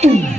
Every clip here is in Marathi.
Yeah.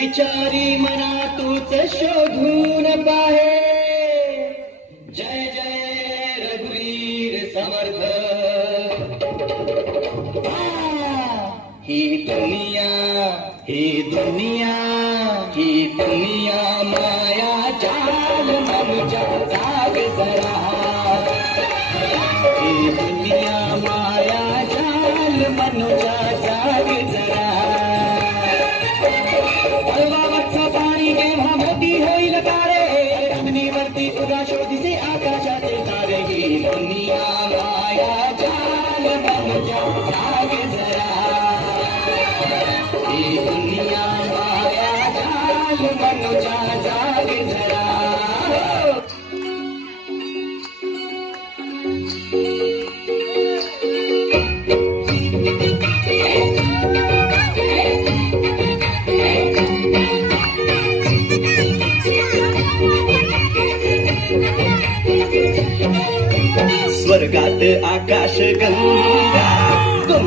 विचारी मना तूच शोधून पाहे. जय जय रघुवीर समर्थ. ही दुनिया ही दुनिया ही दुनिया मा माया जाल मनुजा जाग जरा ही दुनिया माया जाल मनुजा जाग जरा।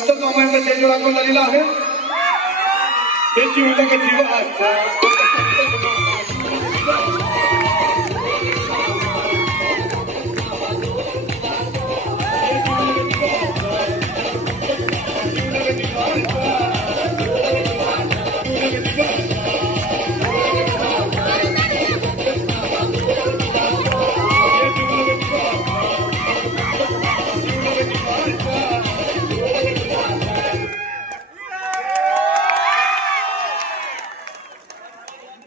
संत स्वामींचा चेंडू दाखवून झालेला आहे. त्यांची उलट जीव